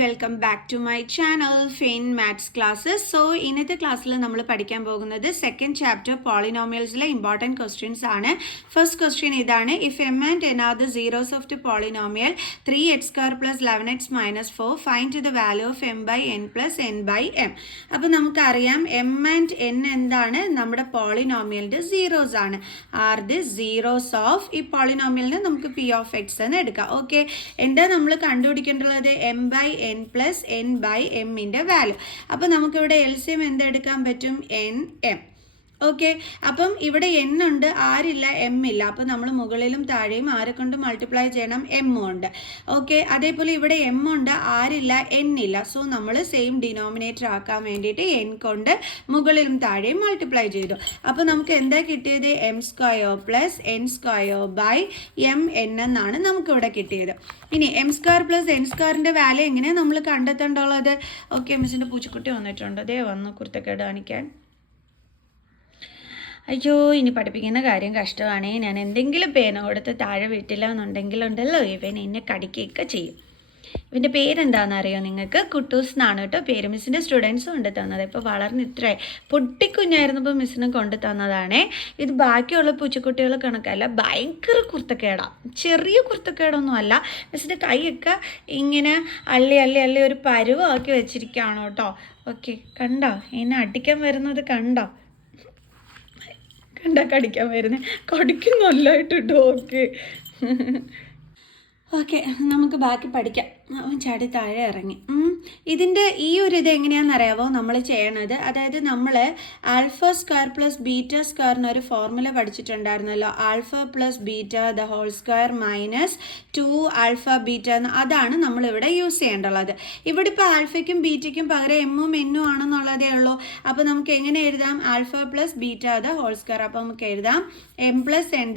Welcome back to my channel fine maths classes. So ഇന്നത്തെ ക്ലാസ്സിൽ നമ്മൾ പഠിക്കാൻ പോകുന്നത് സെക്കൻഡ് ചാപ്റ്റർ പോളിനോമിയൽസിലെ ഇമ്പോർട്ടൻറ്റ് ക്വസ്റ്റ്യൻസ് ആണ്. ഫസ്റ്റ് ക്വസ്റ്റ്യൻ ഇതാണ്: if M and N are the zeros of the polynomial 3x² + 11x - 4 find the value of m by n + n by m. അപ്പോൾ നമുക്കറിയാം m ആൻഡ് n എന്താണ്? നമ്മുടെ പോളിനോമിയലിൻ്റെ zeros ആണ്. Are the zeros of ഈ പോളിനോമിയലിന് നമുക്ക് p of x എന്ന് എടുക്കാം. Okay, എന്താ നമ്മൾ കണ്ടുപിടിക്കേണ്ടത്? m by n plus n by m ൻ്റെ വാല്യൂ. അപ്പോൾ നമുക്കിവിടെ LCM എന്തെടുക്കാൻ പറ്റും? n m. ഓക്കെ, അപ്പം ഇവിടെ n ഉണ്ട്, ആരില്ല, m ഇല്ല. അപ്പോൾ നമ്മൾ മുകളിലും താഴെയും ആരെ കൊണ്ട് മൾട്ടിപ്ലൈ ചെയ്യണം? m ഉണ്ട്. ഓക്കെ, അതേപോലെ ഇവിടെ m ഉണ്ട്, ആരില്ല, n ഇല്ല. സോ നമ്മൾ സെയിം ഡിനോമിനേറ്റർ ആക്കാൻ വേണ്ടിയിട്ട് n കൊണ്ട് മുകളിലും താഴെയും മൾട്ടിപ്ലൈ ചെയ്തു. അപ്പോൾ നമുക്ക് എന്താ കിട്ടിയത്? m² + n² by m n എന്നാണ് നമുക്കിവിടെ കിട്ടിയത്. ഇനി m² + n² വാല്യൂ എങ്ങനെയാണ് നമ്മൾ കണ്ടെത്തേണ്ടുള്ളത്? ഓക്കെ, മിസ്സിൻ്റെ പൂച്ചക്കുട്ടി വന്നിട്ടുണ്ട്, അതേ വന്നു കുർത്തക്കേട് കാണിക്കാൻ. അയ്യോ, ഇനി പഠിപ്പിക്കുന്ന കാര്യം കഷ്ടമാണേ. ഞാൻ എന്തെങ്കിലും പേന കൊടുത്ത് താഴെ വീട്ടില്ല എന്നുണ്ടെങ്കിലുണ്ടല്ലോ ഇവൻ എന്നെ കടിക്കുകയൊക്കെ ചെയ്യും. ഇവൻ്റെ പേരെന്താണെന്നറിയോ നിങ്ങൾക്ക്? കുട്ടൂസ് എന്നാണ് കേട്ടോ പേര്. മിസ്സിൻ്റെ സ്റ്റുഡൻസും കൊണ്ട് തന്നത്. ഇപ്പോൾ വളർന്ന് ഇത്രേ പൊട്ടിക്കുഞ്ഞായിരുന്നപ്പോൾ മിസ്സിന് കൊണ്ട് തന്നതാണേ. ഇത് ബാക്കിയുള്ള പൂച്ചക്കുട്ടികൾ കണക്കല്ല, ഭയങ്കര കുർത്തക്കേടാണ്. ചെറിയ കുർത്തക്കേടൊന്നും അല്ല. മിസ്സിൻ്റെ കൈയൊക്കെ ഇങ്ങനെ അള്ളി അള്ളി അള്ളി ഒരു പരുവമാക്കി വെച്ചിരിക്കുകയാണ് കേട്ടോ. ഓക്കെ, കണ്ടോ എന്നെ അടിക്കാൻ വരുന്നത്? കണ്ടോ കടിക്കാൻ വരുന്നത്? കടിക്കുന്നല്ലായിട്ടുണ്ട്. ഓക്കെ ഓക്കെ, നമുക്ക് ബാക്കി പഠിക്കാം. അവൻ ചാടി താഴെ ഇറങ്ങി. ഇതിൻ്റെ ഈ ഒരു ഇത് എങ്ങനെയാണെന്നറിയാമോ നമ്മൾ ചെയ്യണത്? അതായത് നമ്മൾ α² + β² എന്നൊരു ഫോർമുല പഠിച്ചിട്ടുണ്ടായിരുന്നല്ലോ. α + β² - 2α β എന്ന്. അതാണ് നമ്മളിവിടെ യൂസ് ചെയ്യേണ്ടുള്ളത്. ഇവിടെ ഇപ്പോൾ ആൽഫയ്ക്കും ബീറ്റയ്ക്കും പകരം എമ്മും എന്നും ആണെന്നുള്ളതേ ഉള്ളൂ. അപ്പോൾ നമുക്ക് എങ്ങനെ എഴുതാം? α + β². അപ്പോൾ നമുക്ക് എഴുതാം m + n²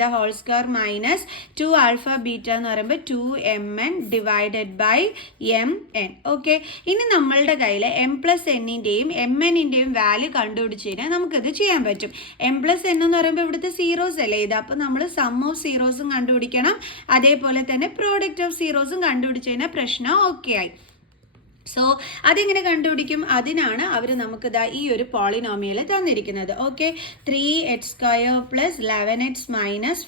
- 2α β എന്ന് പറയുമ്പോൾ 2mn divided by mn. Okay, ഇനി നമ്മളുടെ കയ്യിൽ m + n-ൻ്റെയും mn-ൻ്റെയും വാല്യൂ കണ്ടുപിടിച്ച് കഴിഞ്ഞാൽ നമുക്കിത് ചെയ്യാൻ പറ്റും. m + n എന്ന് പറയുമ്പോൾ ഇവിടുത്തെ സീറോസ് അല്ലേ ഇത്. അപ്പോൾ നമ്മൾ സം ഓഫ് സീറോസും കണ്ടുപിടിക്കണം, അതേപോലെ തന്നെ പ്രോഡക്റ്റ് ഓഫ് സീറോസും കണ്ടുപിടിച്ച് കഴിഞ്ഞാൽ പ്രശ്നം ഓക്കെ ആയി. സോ അതെങ്ങനെ കണ്ടുപിടിക്കും? അതിനാണ് അവർ നമുക്ക് ഈ ഒരു പോളിനോമിയൽ തന്നിരിക്കുന്നത്. Okay, 3x² + 11x -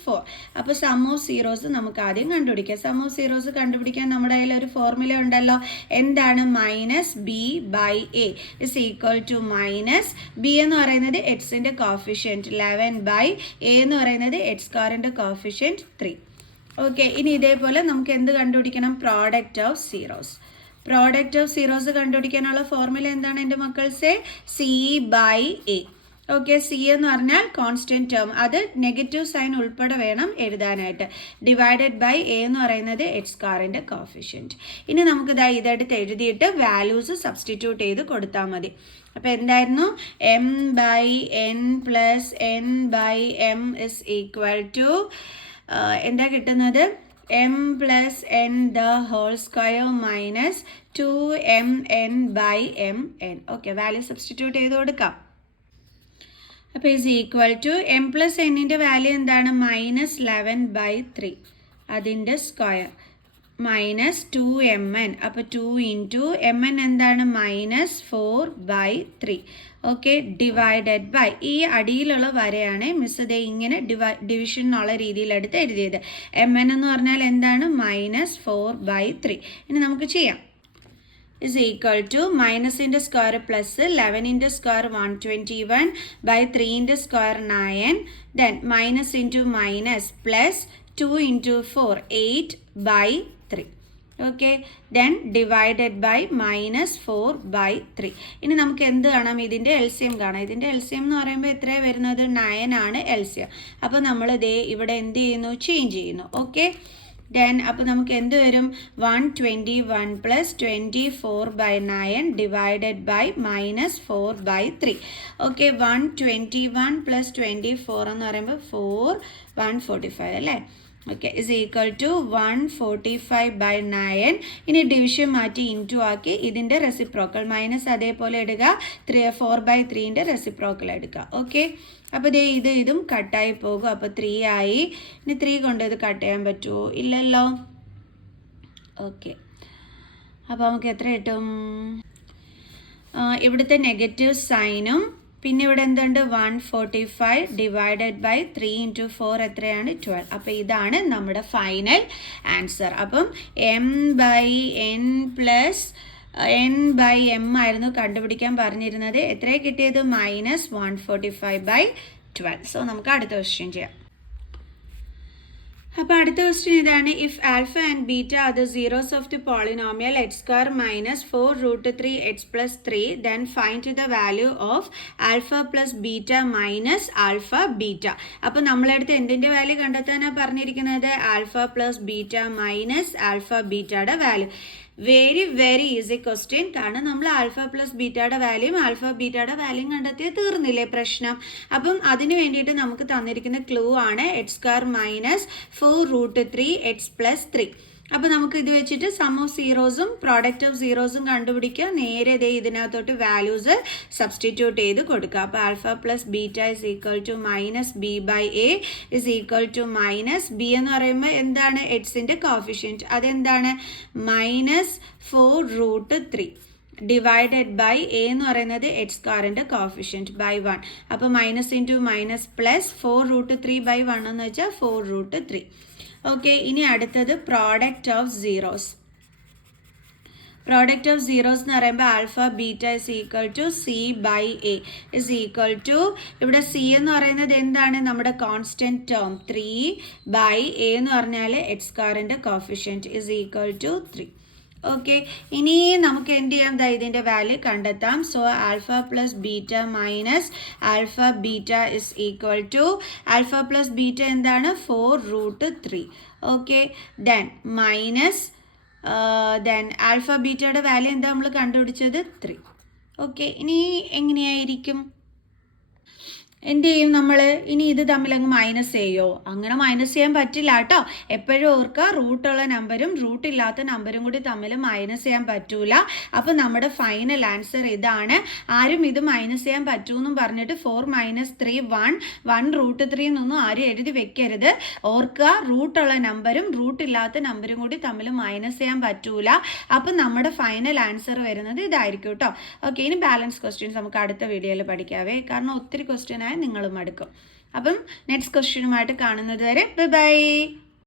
4. അപ്പോൾ സം ഓഫ് സീറോസ് നമുക്ക് ആദ്യം കണ്ടുപിടിക്കാം. സം ഓഫ് സീറോസ് കണ്ടുപിടിക്കാൻ നമ്മുടെ കയ്യിൽ ഒരു ഫോർമുല ഉണ്ടല്ലോ. എന്താണ്? -b/a = b എന്ന് പറയുന്നത് എക്സിൻ്റെ കോഫിഷ്യൻറ്റ് 11/a എന്ന് പറയുന്നത് x² കോഫിഷ്യൻറ്റ് 3. ഓക്കെ, ഇനി ഇതേപോലെ നമുക്ക് എന്ത് കണ്ടുപിടിക്കണം? Product of zeros. Product of zeros കണ്ടുപിടിക്കാനുള്ള ഫോർമുല എന്താണ് എൻ്റെ മക്കൾസെ? c/a. ഓക്കെ, സി എന്ന് പറഞ്ഞാൽ കോൺസ്റ്റൻറ്റ് ടേം, അത് നെഗറ്റീവ് സൈൻ ഉൾപ്പെടെ വേണം എഴുതാനായിട്ട്. ഡിവൈഡഡ് ബൈ എ എന്ന് പറയുന്നത് x² കോഫിഷ്യൻറ്റ്. ഇനി നമുക്ക് ഇതെടുത്ത് എഴുതിയിട്ട് വാല്യൂസ് സബ്സ്റ്റിറ്റ്യൂട്ട് ചെയ്ത് കൊടുത്താൽ മതി. അപ്പോൾ എന്തായിരുന്നു? m/n + n/m = എന്താ കിട്ടുന്നത്? m + n² - 2mn by mn. Okay, value substitute ചെയ്ത് കൊടുക്കാം. അപ്പോൾ m + n-ൻ്റെ വാല്യൂ എന്താണ്? -11/3 അതിൻ്റെ സ്ക്വയർ -2mn. അപ്പോൾ 2 × mn എന്താണ്? -4/3. ഓക്കെ, ഡിവൈഡഡ് ബൈ ഈ അടിയിലുള്ള വരെയാണ് മിസ് ദേ ഇങ്ങനെ ഡിവിഷൻ എന്നുള്ള രീതിയിലെടുത്ത് എഴുതിയത്. mn എന്ന് പറഞ്ഞാൽ എന്താണ്? -4/3. ഇനി നമുക്ക് ചെയ്യാം. = മൈനസിൻ്റെ സ്ക്വയർ പ്ലസ് 11ൻ്റെ സ്ക്വയർ 121 ബൈ 3ൻ്റെ square 9, then minus into minus plus 2 × 4 8/3. Okay, then divided by -4/3. ഇനി നമുക്ക് എന്ത് കാണാം? ഇതിൻ്റെ LCM കാണാം. ഇതിൻ്റെ LCM എന്ന് പറയുമ്പോൾ എത്രയാണ് വരുന്നത്? 9 ആണ് LCM. അപ്പോൾ നമ്മൾ ഇവിടെ എന്ത് ചെയ്യുന്നു? ചേഞ്ച് ചെയ്യുന്നു. ഓക്കെ, ദെൻ അപ്പോൾ നമുക്ക് എന്ത് വരും? 121 + 24/9 ഡിവൈഡഡ് ബൈ -4/3. ഓക്കെ, 121 + 24 എന്ന് പറയുമ്പോൾ 145 അല്ലേ? ഓക്കെ, = 145/9. ഇനി ഡിവിഷൻ മാറ്റി ഇൻറ്റു ആക്കി ഇതിൻ്റെ റെസിപ്രോക്കൽ മൈനസ് അതേപോലെ എടുക്കുക. 4/3ൻ്റെ റെസിപ്രോക്കൽ എടുക്കുക. ഓക്കെ, അപ്പോൾ ഇതും കട്ടായി പോകും. അപ്പോൾ 3 ആയി. ഇനി 3 കൊണ്ട് ഇത് കട്ട് ചെയ്യാൻ പറ്റുമോ? ഇല്ലല്ലോ. ഓക്കെ, അപ്പോൾ നമുക്ക് എത്ര കിട്ടും? ഇവിടുത്തെ നെഗറ്റീവ് സൈനും പിന്നെ ഇവിടെ എന്തുണ്ട് 145 ഡിവൈഡഡ് ബൈ 3 × 4 എത്രയാണ്? 12. അപ്പോൾ ഇതാണ് നമ്മുടെ ഫൈനൽ ആൻസർ. അപ്പം n/n ആയിരുന്നു കണ്ടുപിടിക്കാൻ പറഞ്ഞിരുന്നത്. എത്രയാണ് കിട്ടിയത്? -145/12. സോ നമുക്ക് അടുത്ത ക്വസ്റ്റ്യൻ ചെയ്യാം. അപ്പോൾ അടുത്ത ക്വസ്റ്റ്യൻ ഇതാണ്. If alpha and beta R the zeros of the polynomial x² - 4√3x+3 then find the value of alpha plus beta minus alpha beta. അപ്പോൾ നമ്മളടുത്ത് എന്തിൻ്റെ വാല്യൂ കണ്ടെത്താനാണ് പറഞ്ഞിരിക്കുന്നത്? Alpha plus beta minus alpha ബീറ്റയുടെ വാല്യൂ. Very easy question. കാരണം നമ്മൾ alpha plus ബീറ്റയുടെ വാല്യൂം ആൽഫ ബീറ്റയുടെ വാല്യൂം കണ്ടെത്തിയാൽ തീർന്നില്ലേ പ്രശ്നം. അപ്പം അതിന് വേണ്ടിയിട്ട് നമുക്ക് തന്നിരിക്കുന്ന ക്ലൂ ആണ് x² - 4√3x+3. അപ്പോൾ നമുക്ക് ഇത് വെച്ചിട്ട് സം ഓഫ് സീറോസും പ്രോഡക്റ്റ് ഓഫ് സീറോസും കണ്ടുപിടിക്കുക. നേരെ ഇതിനകത്തോട്ട് വാല്യൂസ് സബ്സ്റ്റിറ്റ്യൂട്ട് ചെയ്ത് കൊടുക്കുക. അപ്പോൾ alpha plus beta is equal to -b/a is equal to -b എന്ന് പറയുമ്പോൾ എന്താണ്? എക്സിൻ്റെ കോഫിഷ്യൻറ്റ്. അതെന്താണ്? -4√3 ഡിവൈഡഡ് ബൈ എ എന്ന് പറയുന്നത് x²ൻ്റെ കോഫിഷ്യൻറ്റ് ബൈ 1. അപ്പോൾ മൈനസ് ഇൻറ്റു മൈനസ് പ്ലസ് 4√3/1 എന്ന് വെച്ചാൽ 4√3. ഓക്കെ, ഇനി അടുത്തത് product of zeros. Product of zeros എന്ന് പറയുമ്പോൾ alpha beta is equal to c/a is equal to, ഇവിടെ c എന്ന് പറയുന്നത് എന്താണ്? നമ്മുടെ കോൺസ്റ്റൻറ്റ് ടേം 3/a എന്ന് പറഞ്ഞാൽ x²ൻ്റെ coefficient is equal to 3. Okay, ഇനി നമുക്ക് എന്ത് ചെയ്യാം? ഇതിൻ്റെ വാല്യൂ കണ്ടെത്താം. So alpha plus beta minus alpha beta is equal to, alpha plus beta എന്താണ്? 4√3. ഓക്കെ, ദെൻ മൈനസ് ആൽഫ ബീറ്റയുടെ വാല്യൂ എന്താ നമ്മൾ കണ്ടുപിടിച്ചത്? 3. ഓക്കെ, ഇനി എങ്ങനെയായിരിക്കും? എന്ത് ചെയ്യും നമ്മൾ? ഇനി ഇത് തമ്മിൽ അങ്ങ് മൈനസ് ചെയ്യോ? അങ്ങനെ മൈനസ് ചെയ്യാൻ പറ്റില്ല കേട്ടോ. എപ്പോഴും ഓർക്കുക, റൂട്ടുള്ള നമ്പരും റൂട്ടില്ലാത്ത നമ്പരും കൂടി തമ്മിൽ മൈനസ് ചെയ്യാൻ പറ്റൂല. അപ്പോൾ നമ്മുടെ ഫൈനൽ ആൻസർ ഇതാണ്. ആരും ഇത് മൈനസ് ചെയ്യാൻ പറ്റൂന്നും പറഞ്ഞിട്ട് 4 - 3 1√3 എന്നൊന്നും ആരും എഴുതി വെക്കരുത്. ഓർക്കുക, റൂട്ടുള്ള നമ്പരും റൂട്ടില്ലാത്ത നമ്പരും കൂടി തമ്മിൽ മൈനസ് ചെയ്യാൻ പറ്റൂല. അപ്പം നമ്മുടെ ഫൈനൽ ആൻസർ വരുന്നത് ഇതായിരിക്കും കേട്ടോ. ഓക്കെ, ഇനി ബാലൻസ് ക്വസ്റ്റ്യൻസ് നമുക്ക് അടുത്ത വീഡിയോയിൽ പഠിക്കാവേ. കാരണം ഒത്തിരി ക്വസ്റ്റ്യനായി നിങ്ങളും അടുക്കും. അപ്പം നെക്സ്റ്റ് ക്വസ്റ്റ്യനുമായിട്ട് കാണുന്നത് വരെ ബൈ.